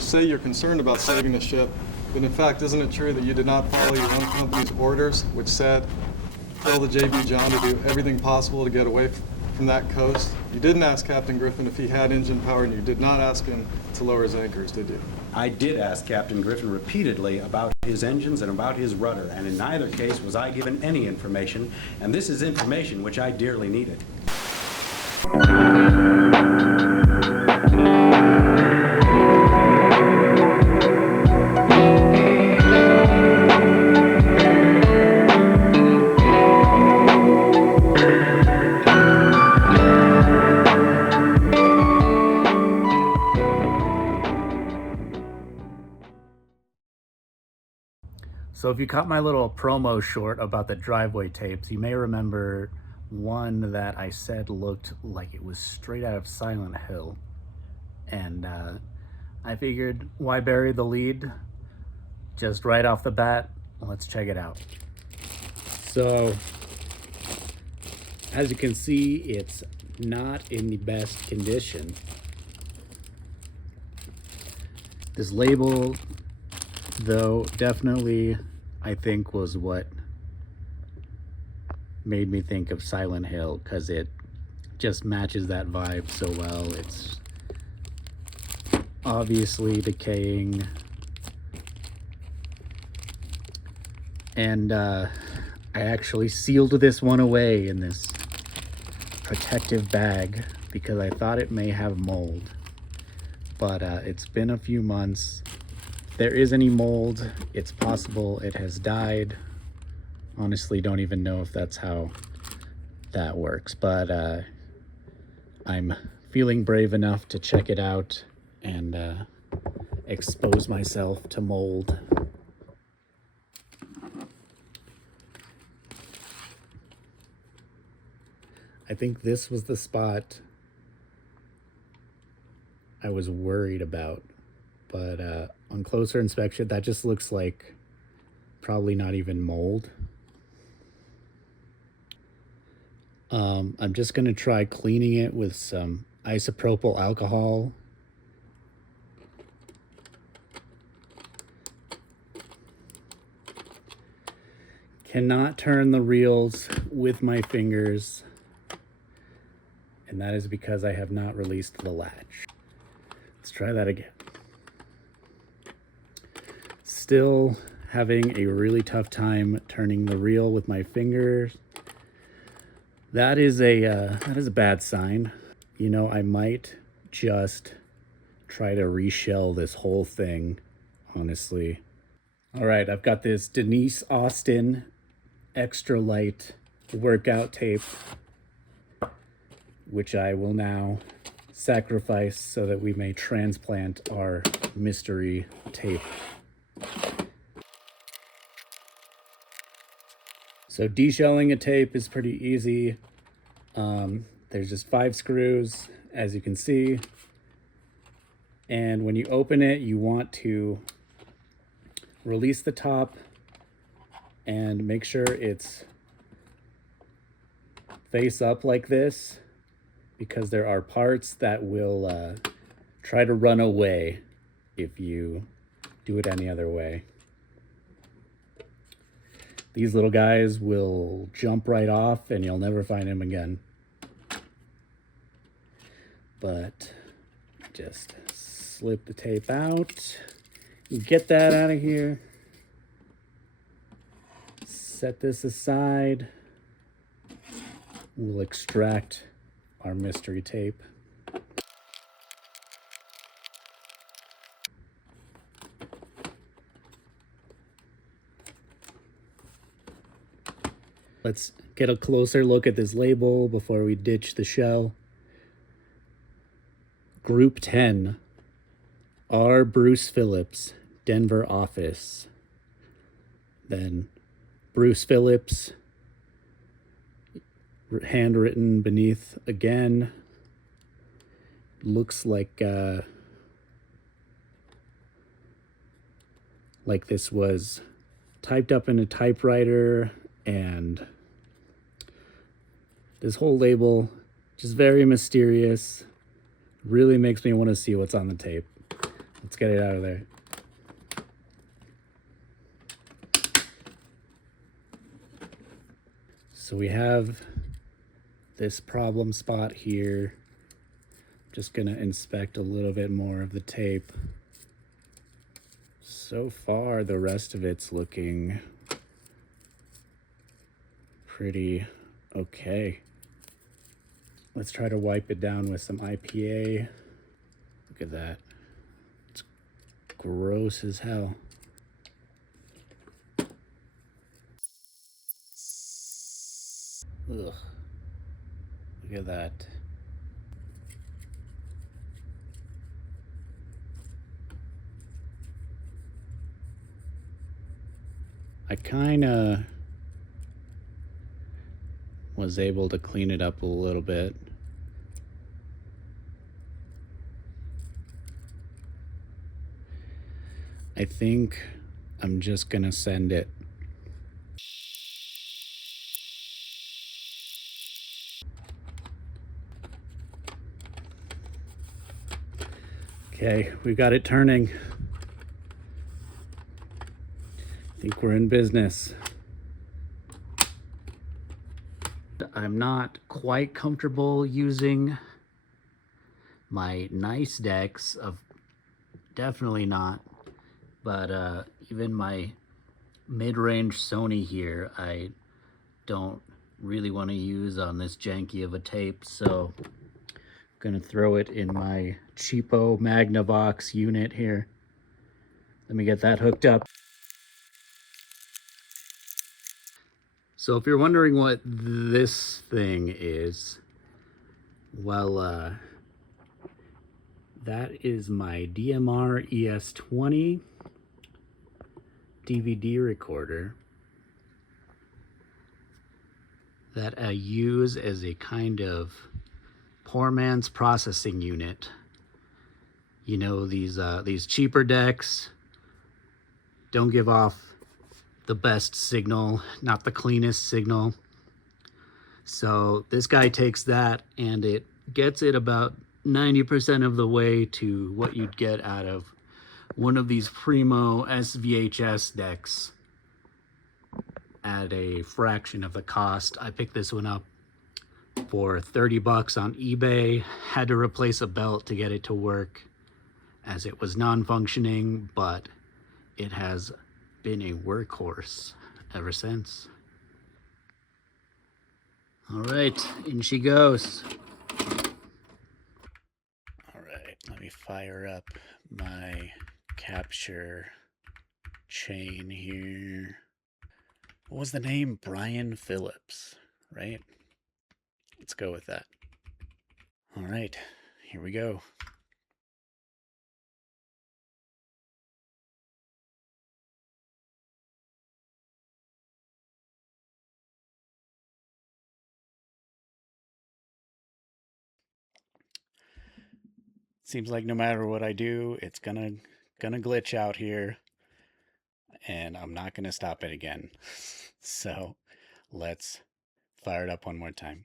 say you're concerned about saving the ship, but in fact, isn't it true that you did not follow your own company's orders, which said, tell the JB John to do everything possible to get away from that coast? You didn't ask Captain Griffin if he had engine power, and you did not ask him to lower his anchors, did you? I did ask Captain Griffin repeatedly about his engines and about his rudder, and in neither case was I given any information, and this is information which I dearly needed. So if you caught my little promo short about the driveway tapes, you may remember one that I said looked like it was straight out of Silent Hill. And I figured, why bury the lead? Just right off the bat, let's check it out. So, as you can see, it's not in the best condition. This label, though, definitely, I think, was what made me think of Silent Hill, because it just matches that vibe so well. It's obviously decaying, and I actually sealed this one away in this protective bag because I thought it may have mold, but it's been a few months. If there is any mold, it's possible it has died. Honestly, don't even know if that's how that works, but I'm feeling brave enough to check it out and expose myself to mold. I think this was the spot I was worried about, but on closer inspection, that just looks like probably not even mold. I'm just gonna try cleaning it with some isopropyl alcohol. Cannot turn the reels with my fingers, and that is because I have not released the latch. Let's try that again. Still having a really tough time turning the reel with my fingers. That is a bad sign. You know, I might just try to reshell this whole thing, honestly. All right, I've got this Denise Austin extra light workout tape, which I will now sacrifice so that we may transplant our mystery tape. So deshelling a tape is pretty easy. There's just 5 screws, as you can see. And when you open it, you want to release the top and make sure it's face up like this, because there are parts that will try to run away if you do it any other way. These little guys will jump right off and you'll never find them again. But just slip the tape out, get that out of here, set this aside. We'll extract our mystery tape. Let's get a closer look at this label before we ditch the shell. Group 10, R. Bruce Phillips, Denver office. Then Bruce Phillips, handwritten beneath again. Looks like this was typed up in a typewriter, and this whole label just very mysterious. Really makes me want to see what's on the tape. Let's get it out of there. So we have this problem spot here. Just gonna inspect a little bit more of the tape. So far, the rest of it's looking pretty okay. Let's try to wipe it down with some IPA. Look at that. It's gross as hell. Ugh. Look at that. I kinda was able to clean it up a little bit. I think I'm just gonna send it. Okay, we got it turning. I think we're in business. I'm not quite comfortable using my nice decks of, definitely not, but even my mid-range Sony here, I don't really want to use on this janky of a tape, so I'm gonna throw it in my cheapo Magnavox unit here. Let me get that hooked up. So if you're wondering what this thing is, well, that is my DMR ES20 DVD recorder that I use as a kind of poor man's processing unit. You know, these cheaper decks don't give off the best signal, not the cleanest signal. So this guy takes that and it gets it about 90% of the way to what you'd get out of one of these primo SVHS decks at a fraction of the cost. I picked this one up for 30 bucks on eBay. Had to replace a belt to get it to work as it was non-functioning, but it has been a workhorse ever since. All right, in she goes. All right, let me fire up my capture chain here. What was the name? Brian Phillips, right? Let's go with that. All right, here we go. Seems like no matter what I do, it's gonna glitch out here, and I'm not gonna stop it again. So let's fire it up one more time.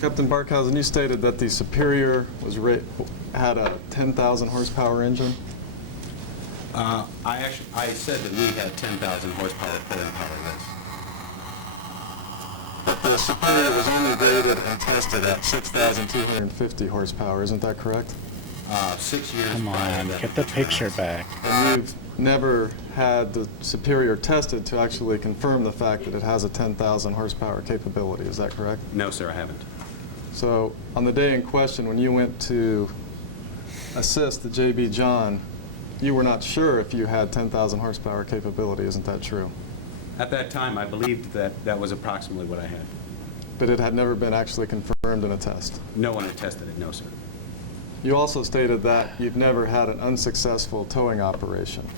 Captain Barkhausen, you stated that the Superior had a 10,000 horsepower engine. I said that we had 10,000 horsepower pulling power, yes. But the Superior was only rated and tested at 6,250 horsepower, isn't that correct? 6 years Come prior on, to that. get the picture back. And you've never had the Superior tested to actually confirm the fact that it has a 10,000 horsepower capability, is that correct? No, sir, I haven't. So on the day in question, when you went to assist the JB John, you were not sure if you had 10,000 horsepower capability, isn't that true? At that time, I believed that that was approximately what I had. But it had never been actually confirmed in a test. No one had tested it, no, sir. You also stated that you've never had an unsuccessful towing operation.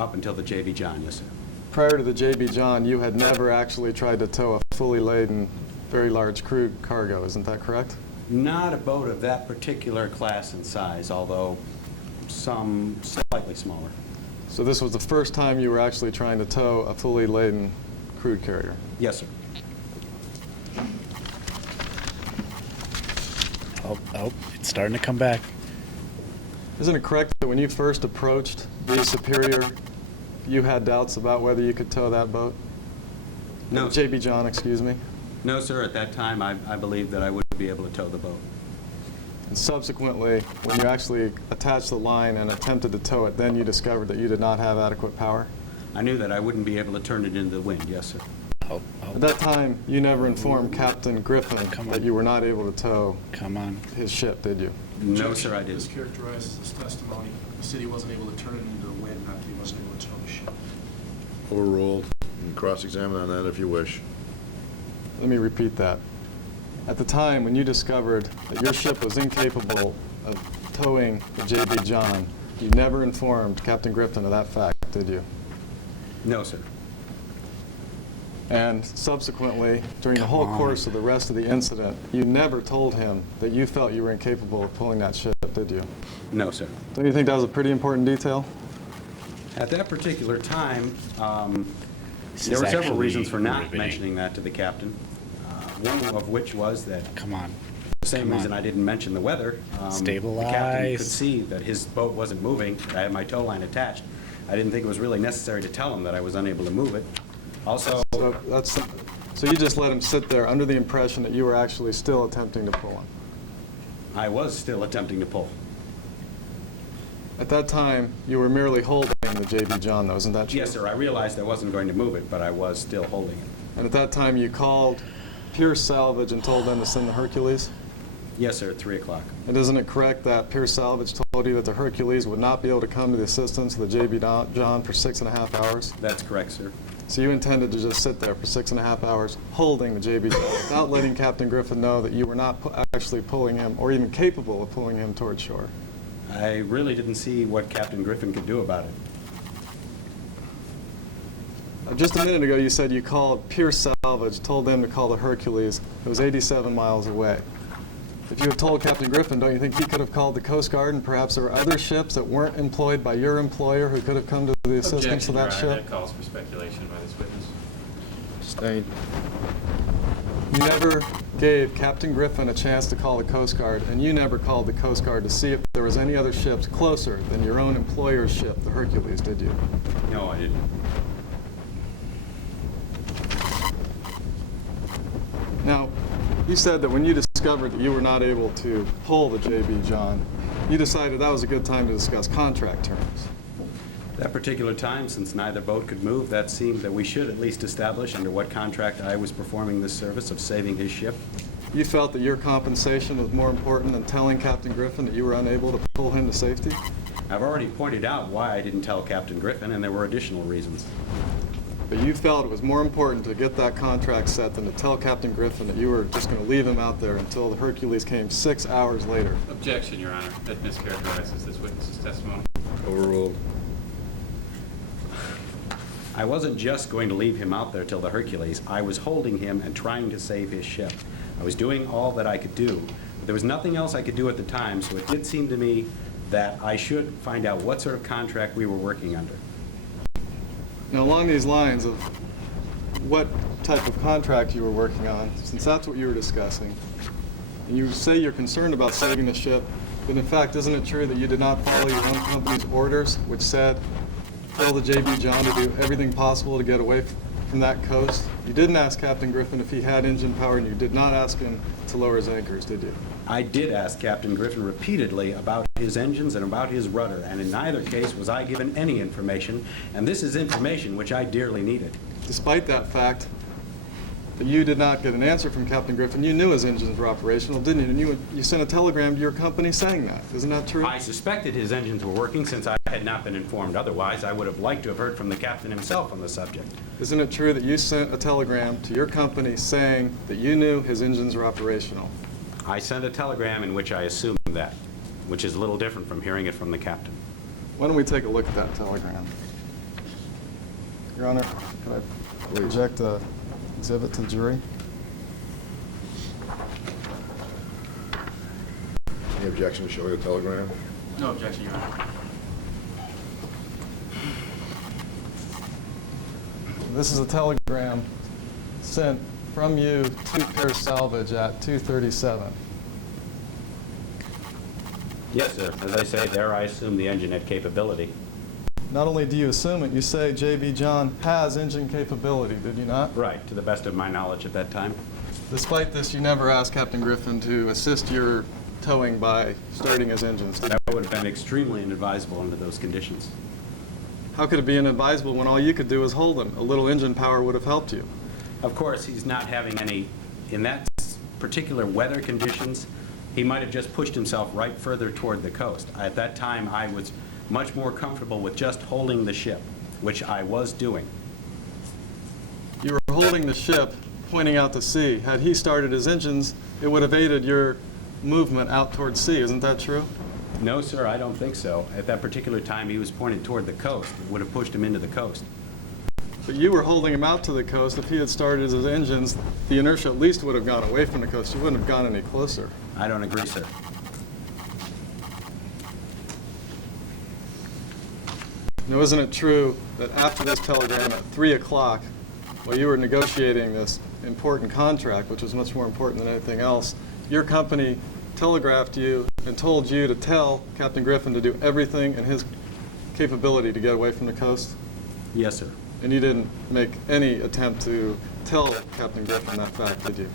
Up until the JB John, yes, sir. Prior to the JB John, you had never actually tried to tow a fully laden, very large crude cargo, isn't that correct? Not a boat of that particular class and size, although some slightly smaller. So this was the first time you were actually trying to tow a fully laden crude carrier. Yes, sir. Oh, it's starting to come back. Isn't it correct that when you first approached the Superior, you had doubts about whether you could tow that boat? No, JB John, excuse me. no, sir. At that time, I believed that I would be able to tow the boat. And subsequently, when you actually attached the line and attempted to tow it, then you discovered that you did not have adequate power? I knew that I wouldn't be able to turn it into the wind. Yes, sir. At that time, you never informed Captain Griffin Come on. that you were not able to tow Come on. his ship, did you? No, sir, I This didn't. mischaracterizes this testimony. The city wasn't able to turn it into the wind, not that he wasn't able to tow the ship. Overruled. You can cross-examine on that if you wish. Let me repeat that. At the time when you discovered that your ship was incapable of towing the JB John, you never informed Captain Griffin of that fact, did you? No, sir. And subsequently, during the Come whole on. course of the rest of the incident, you never told him that you felt you were incapable of pulling that ship, did you? No, sir. Don't you think that was a pretty important detail? At that particular time, This there is were several actually reasons for not riveting. mentioning that to the captain. One of which was that Come on. the same Come on. reason I didn't mention the weather. The captain Stabilize. could see that his boat wasn't moving. I had my tow line attached. I didn't think it was really necessary to tell him that I was unable to move it. Also, So you just let him sit there under the impression that you were actually still attempting to pull him. I was still attempting to pull. At that time, you were merely holding the JB John, though, isn't that true? Yes, sir. I realized I wasn't going to move it, but I was still holding it. And at that time, you called Pierce Salvage and told them to send the Hercules? Yes, sir, at 3 o'clock. And isn't it correct that Pierce Salvage told you that the Hercules would not be able to come to the assistance of the JB John for 6.5 hours? That's correct, sir. So you intended to just sit there for 6.5 hours holding the JB John without letting Captain Griffin know that you were not actually pulling him or even capable of pulling him toward shore? I really didn't see what Captain Griffin could do about it. Just a minute ago, you said you called Pierce Salvage, told them to call the Hercules. It was 87 miles away. If you had told Captain Griffin, don't you think he could have called the Coast Guard and perhaps there were other ships that weren't employed by your employer who could have come to the assistance of Objection, that Your Honor. ship? That calls for speculation by this witness. Sustained. You never gave Captain Griffin a chance to call the Coast Guard, and you never called the Coast Guard to see if there was any other ships closer than your own employer's ship, the Hercules, did you? No, I didn't. Now, you said that when you discovered that you were not able to pull the JB John, you decided that was a good time to discuss contract terms. That particular time, since neither boat could move, that seemed that we should at least establish under what contract I was performing this service of saving his ship. You felt that your compensation was more important than telling Captain Griffin that you were unable to pull him to safety? I've already pointed out why I didn't tell Captain Griffin, and there were additional reasons. But you felt it was more important to get that contract set than to tell Captain Griffin that you were just going to leave him out there until the Hercules came 6 hours later. Objection, Your Honor. That mischaracterizes this witness's testimony. Overruled. I wasn't just going to leave him out there till the Hercules. I was holding him and trying to save his ship. I was doing all that I could do. But there was nothing else I could do at the time, so it did seem to me that I should find out what sort of contract we were working under. Now, along these lines of what type of contract you were working on, since that's what you were discussing, and you say you're concerned about saving the ship, but in fact, isn't it true that you did not follow your own company's orders, which said, tell the JB John to do everything possible to get away from that coast? You didn't ask Captain Griffin if he had engine power, and you did not ask him to lower his anchors, did you? I did ask Captain Griffin repeatedly about his engines and about his rudder, and in neither case was I given any information, and this is information which I dearly needed. Despite that fact, that you did not get an answer from Captain Griffin, you knew his engines were operational, didn't you? And you sent a telegram to your company saying that. Isn't that true? I suspected his engines were working since I had not been informed otherwise. I would have liked to have heard from the captain himself on the subject. Isn't it true that you sent a telegram to your company saying that you knew his engines were operational? I sent a telegram in which I assumed that, which is a little different from hearing it from the captain. Why don't we take a look at that telegram? Your Honor, could I project an exhibit to the jury? Any objection to showing the telegram? No objection, Your Honor. This is a telegram sent from you to Pierce Salvage at 2:37. Yes, sir. As I say, there I assume the engine had capability. Not only do you assume it, you say J.B. John has engine capability, did you not? Right, to the best of my knowledge at that time. Despite this, you never asked Captain Griffin to assist your towing by starting his engines, did you? That would have been extremely inadvisable under those conditions. How could it be inadvisable when all you could do was hold him? A little engine power would have helped you. Of course, he's not having any, in that particular weather conditions, he might have just pushed himself right further toward the coast. At that time, I was much more comfortable with just holding the ship, which I was doing. You were holding the ship, pointing out to sea. Had he started his engines, it would have aided your movement out towards sea. Isn't that true? No, sir, I don't think so. At that particular time, he was pointed toward the coast. It would have pushed him into the coast. But you were holding him out to the coast. If he had started his engines, the inertia at least would have gone away from the coast. You wouldn't have gone any closer. I don't agree, sir. Now, isn't it true that after this telegram at 3 o'clock, while you were negotiating this important contract, which was much more important than anything else, your company telegraphed you and told you to tell Captain Griffin to do everything in his capability to get away from the coast? Yes, sir. And you didn't make any attempt to tell Captain Griffin that fact, did you?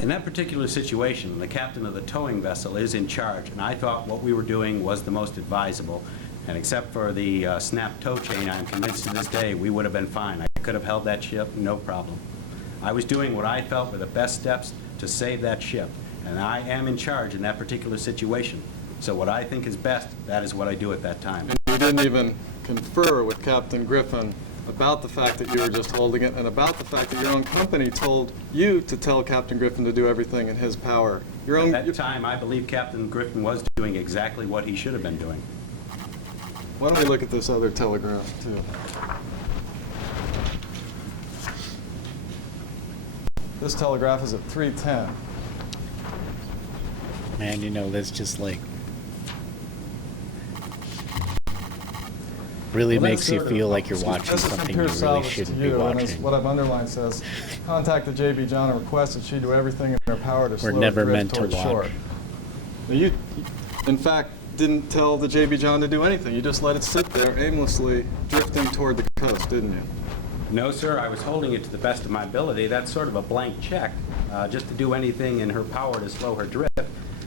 In that particular situation, the captain of the towing vessel is in charge, and I thought what we were doing was the most advisable. And except for the snap tow chain, I'm convinced to this day we would have been fine. I could have held that ship, no problem. I was doing what I felt were the best steps to save that ship, and I am in charge in that particular situation. So what I think is best, that is what I do at that time. And you didn't even confer with Captain Griffin about the fact that you were just holding it and about the fact that your own company told you to tell Captain Griffin to do everything in his power. At that time, I believe Captain Griffin was doing exactly what he should have been doing. Why don't we look at this other telegram, too? This telegraph is at 3:10. Man, you know, that's just like really Well, makes that's you sort of- feel like you're watching This is from something you Pierce really Salvage shouldn't to be you, and it's watching. what I've underlined says, contact J.B. John and request that she do everything in her power to slow never drift meant to towards shore. watch. Now, you, in fact, didn't tell the J.B. John to do anything. You just let it sit there aimlessly drifting toward the coast, didn't you? No, sir, I was holding it to the best of my ability. That's sort of a blank check, just to do anything in her power to slow her drift.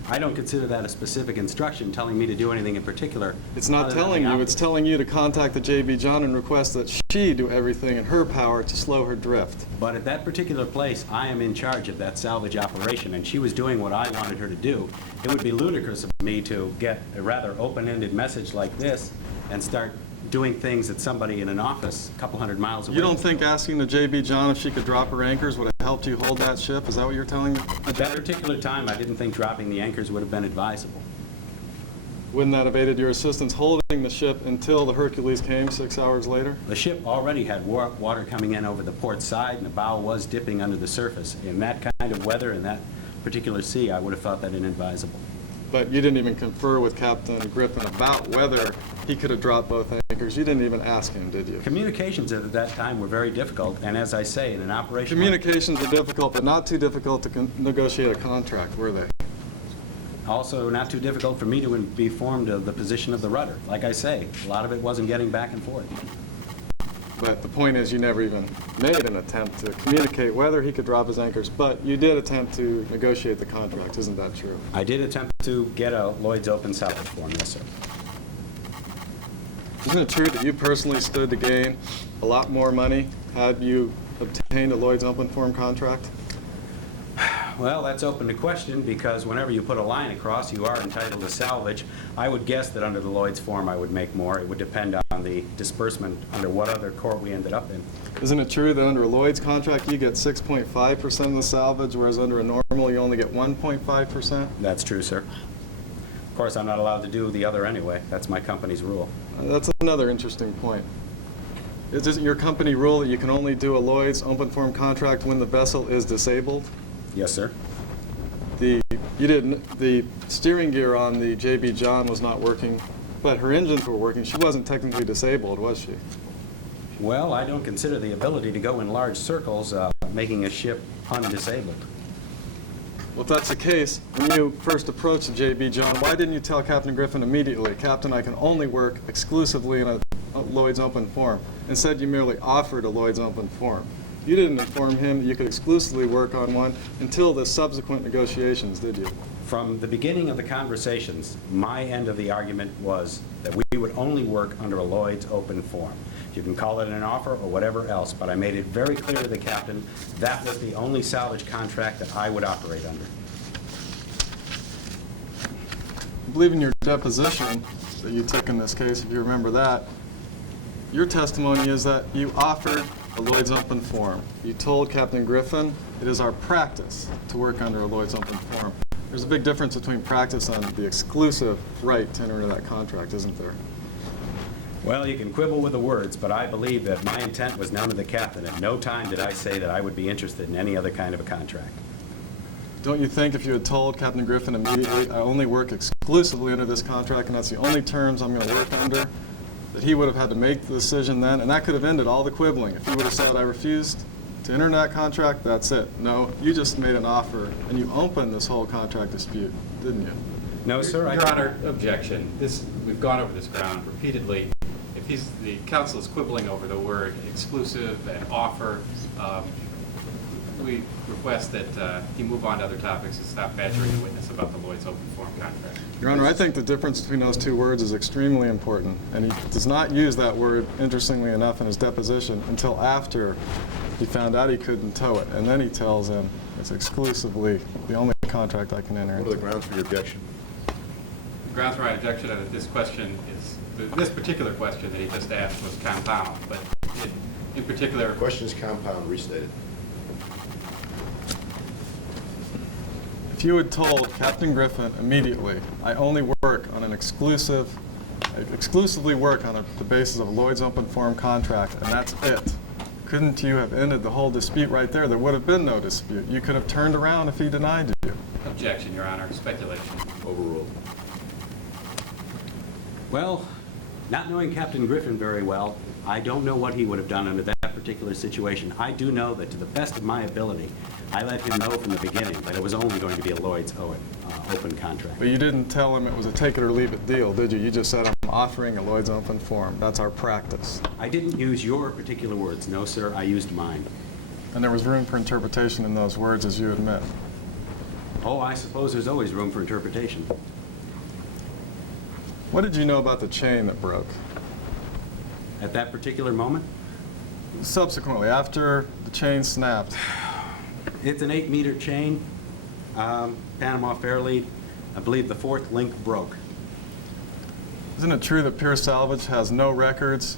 I don't consider that a specific instruction telling me to do anything in particular. It's not other than telling the you, opposite. it's telling you to contact the J.B. John and request that she do everything in her power to slow her drift. But at that particular place, I am in charge of that salvage operation, and she was doing what I wanted her to do. It would be ludicrous of me to get a rather open-ended message like this and start doing things that somebody in an office a couple hundred miles away. You don't think asking the J.B. John if she could drop her anchors would have helped you hold that ship? Is that what you're telling me? At that particular time, I didn't think dropping the anchors would have been advisable. Wouldn't that have aided your assistance holding the ship until the Hercules came 6 hours later? The ship already had water coming in over the port side, and the bow was dipping under the surface. In that kind of weather, in that particular sea, I would have thought that inadvisable. But you didn't even confer with Captain Griffin about whether he could have dropped both anchors. You didn't even ask him, did you? Communications at that time were very difficult, and as I say, in an operation... Communications were difficult, but not too difficult to negotiate a contract, were they? Also, not too difficult for me to be informed of the position of the rudder. Like I say, a lot of it wasn't getting back and forth. But the point is, you never even made an attempt to communicate whether he could drop his anchors, but you did attempt to negotiate the contract. Isn't that true? I did attempt to get a Lloyd's Open salvage form, yes, sir. Isn't it true that you personally stood to gain a lot more money had you obtained a Lloyd's Open Form contract? Well, that's open to question, because whenever you put a line across, you are entitled to salvage. I would guess that under the Lloyd's form, I would make more. It would depend on the disbursement under what other court we ended up in. Isn't it true that under a Lloyd's contract, you get 6.5% of the salvage, whereas under a normal, you only get 1.5%? That's true, sir. Of course, I'm not allowed to do the other anyway. That's my company's rule. That's another interesting point. Is it your company rule that you can only do a Lloyd's open form contract when the vessel is disabled? Yes, sir. The steering gear on the J.B. John was not working, but her engines were working. She wasn't technically disabled, was she? Well, I don't consider the ability to go in large circles making a ship undisabled. Well, if that's the case, when you first approached J.B. John, why didn't you tell Captain Griffin immediately, Captain, I can only work exclusively in a Lloyd's open form? Instead, you merely offered a Lloyd's open form. You didn't inform him that you could exclusively work on one until the subsequent negotiations, did you? From the beginning of the conversations, my end of the argument was that we would only work under a Lloyd's open form. You can call it an offer or whatever else, but I made it very clear to the captain that was the only salvage contract that I would operate under. I believe in your deposition that you took in this case, if you remember that, your testimony is that you offered a Lloyd's open form. You told Captain Griffin, it is our practice to work under a Lloyd's open form. There's a big difference between practice and the exclusive right to enter into that contract, isn't there? Well, you can quibble with the words, but I believe that my intent was known to the captain. At no time did I say that I would be interested in any other kind of a contract. Don't you think if you had told Captain Griffin immediately, I only work exclusively under this contract and that's the only terms I'm going to work under, that he would have had to make the decision then, and that could have ended all the quibbling. If he would have said, I refused to enter into that contract, that's it. No, you just made an offer and you opened this whole contract dispute, didn't you? No, sir. Your Honor, objection. We've gone over this ground repeatedly. If the counsel is quibbling over the word exclusive and offer, we request that he move on to other topics and stop badgering the witness about the Lloyd's open form contract. Your Honor, I think the difference between those two words is extremely important, and he does not use that word, interestingly enough, in his deposition until after he found out he couldn't tow it, and then he tells him it's exclusively the only contract I can enter What are the into. grounds for your objection? The grounds for my objection are that this question is, this particular question that he just asked was compound, but in particular. The question is compound, restated. If you had told Captain Griffin immediately, I only work on exclusively work on the basis of a Lloyd's open form contract, and that's it, couldn't you have ended the whole dispute right there? There would have been no dispute. You could have turned around if he denied you. Objection, Your Honor. Speculation. Overruled. Well, not knowing Captain Griffin very well, I don't know what he would have done under that particular situation. I do know that to the best of my ability, I let him know from the beginning that it was only going to be a Lloyd's open contract. But you didn't tell him it was a take it or leave it deal, did you? You just said, I'm offering a Lloyd's open form. That's our practice. I didn't use your particular words. No, sir, I used mine. And there was room for interpretation in those words, as you admit. Oh, I suppose there's always room for interpretation. What did you know about the chain that broke? At that particular moment, Subsequently, after the chain snapped, it's an 8-meter chain, Panama Fairlead. I believe the 4th link broke. isn't it true that Pure Salvage has no records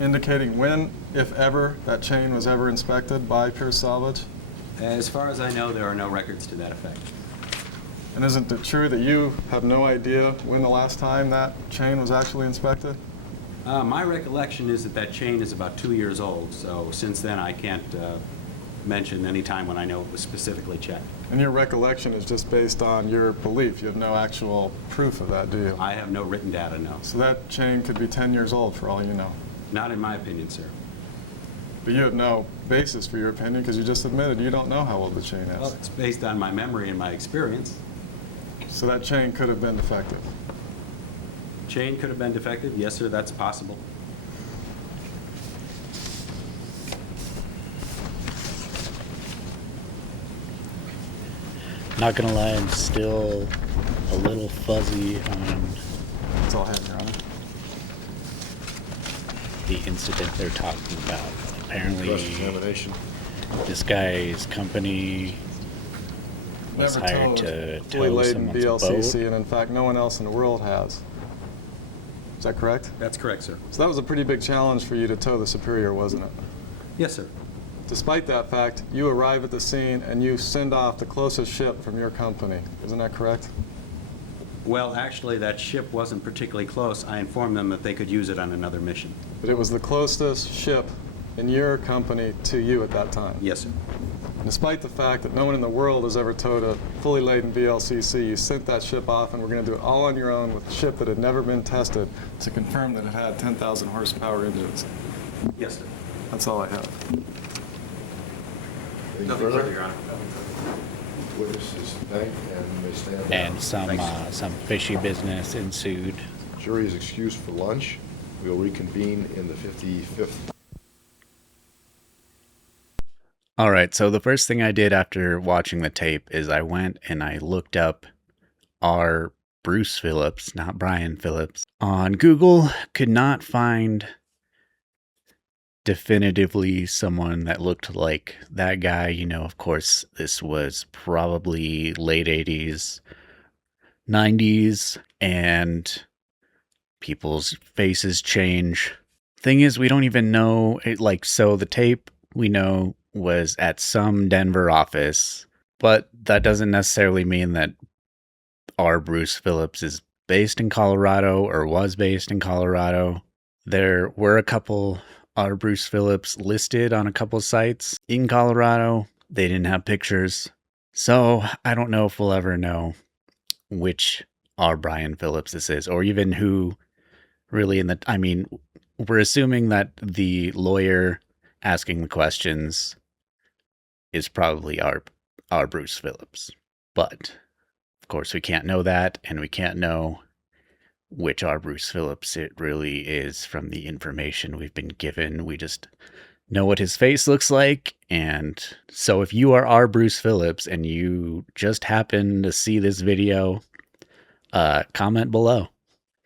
indicating when, if ever, that chain was ever inspected by Pure Salvage? As far as I know, there are no records to that effect. And isn't it true that you have no idea when the last time that chain was actually inspected? My recollection is that that chain is about 2 years old, so since then I can't mention any time when I know it was specifically checked. And your recollection is just based on your belief. You have no actual proof of that, do you? I have no written data, no. So that chain could be 10 years old for all you know. Not in my opinion, sir. But you have no basis for your opinion because you just admitted you don't know how old the chain Well, is. it's based on my memory and my experience. So that chain could have been defective. Chain could have been defective. Yes, sir, that's possible. Not gonna lie, I'm still a little fuzzy on That's all I have, Your Honor. the incident they're talking about. Apparently, Cross-examination. this guy's company was Never hired towed to fully tow laden someone's BLCC, boat. and in fact, no one else in the world has. Is that correct? That's correct, sir. So that was a pretty big challenge for you to tow the Superior, wasn't it? Yes, sir. Despite that fact, you arrive at the scene and you send off the closest ship from your company. Isn't that correct? Well, actually, that ship wasn't particularly close. I informed them that they could use it on another mission. But it was the closest ship in your company to you at that time. Yes, sir. Despite the fact that no one in the world has ever towed a fully laden VLCC, you sent that ship off and we're going to do it all on your own with a ship that had never been tested to confirm that it had 10,000 horsepower engines. Yes, sir. That's all I have. Any Nothing further, further? Your Honor. Witnesses thanked and may stand down. And some fishy business ensued. Jury is excused for lunch. We will reconvene in the 55th. All right, so the first thing I did after watching the tape is I went and I looked up our Bruce Phillips, not Brian Phillips, on Google. Could not find definitively someone that looked like that guy. You know, of course, this was probably late 80s, 90s, and people's faces change. Thing is, we don't even know it, like, so the tape we know was at some Denver office, but that doesn't necessarily mean that our Bruce Phillips is based in Colorado or was based in Colorado. There were a couple our Bruce Phillips listed on a couple sites in Colorado. They didn't have pictures. So I don't know if we'll ever know which our Brian Phillips this is, or even who really I mean, we're assuming that the lawyer asking the questions is probably our Bruce Phillips. But of course we can't know that, and we can't know which our Bruce Phillips it really is from the information we've been given. We just know what his face looks like. And so if you are our Bruce Phillips and you just happen to see this video, comment below.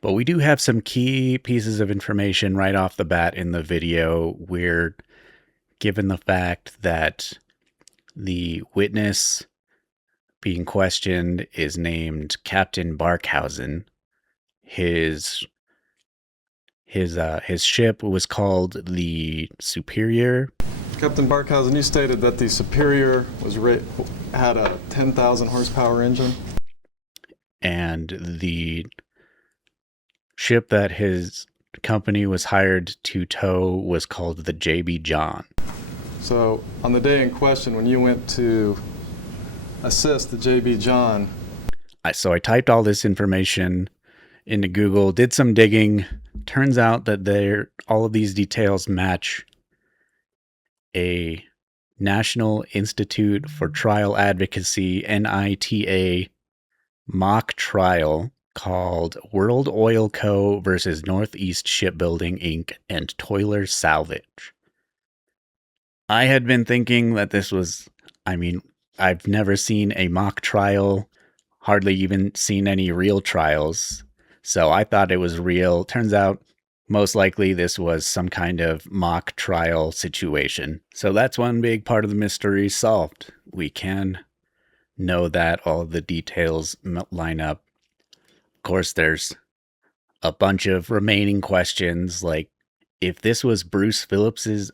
But we do have some key pieces of information right off the bat in the video. We're given the fact that the witness being questioned is named Captain Barkhausen. His ship was called the Superior. Captain Barkhausen, you stated that the Superior had a 10,000 horsepower engine. And the ship that his company was hired to tow was called the JB John. So on the day in question, when you went to assist the JB John, So I typed all this information into Google, did some digging. Turns out that all of these details match a National Institute for Trial Advocacy, NITA, mock trial called World Oil Co. versus Northeast Shipbuilding Inc. and Toiler Salvage. I had been thinking that this was, I've never seen a mock trial, hardly even seen any real trials. So I thought it was real. Turns out, most likely, this was some kind of mock trial situation. So that's one big part of the mystery solved. We can know that all the details line up. Of course, there's a bunch of remaining questions, like if this was Bruce Phillips's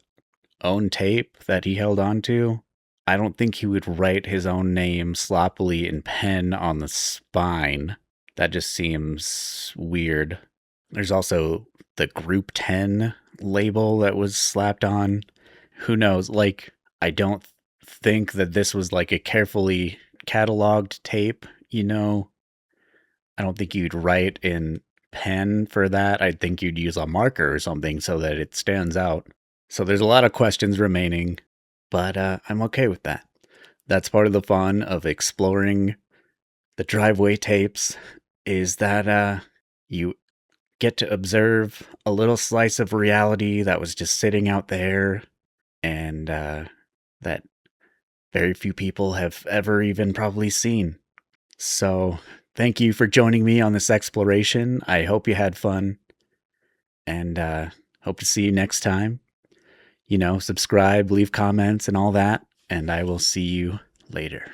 own tape that he held on to, I don't think he would write his own name sloppily in pen on the spine. That just seems weird. There's also the Group 10 label that was slapped on. Who knows? Like, I don't think that this was like a carefully cataloged tape, you know? I don't think you'd write in pen for that. I think you'd use a marker or something so that it stands out. So there's a lot of questions remaining, but I'm okay with that. That's part of the fun of exploring the driveway tapes, is that you get to observe a little slice of reality that was just sitting out there, and that very few people have ever even probably seen. So thank you for joining me on this exploration. I hope you had fun, and hope to see you next time. You know, subscribe, leave comments, and all that, and I will see you later.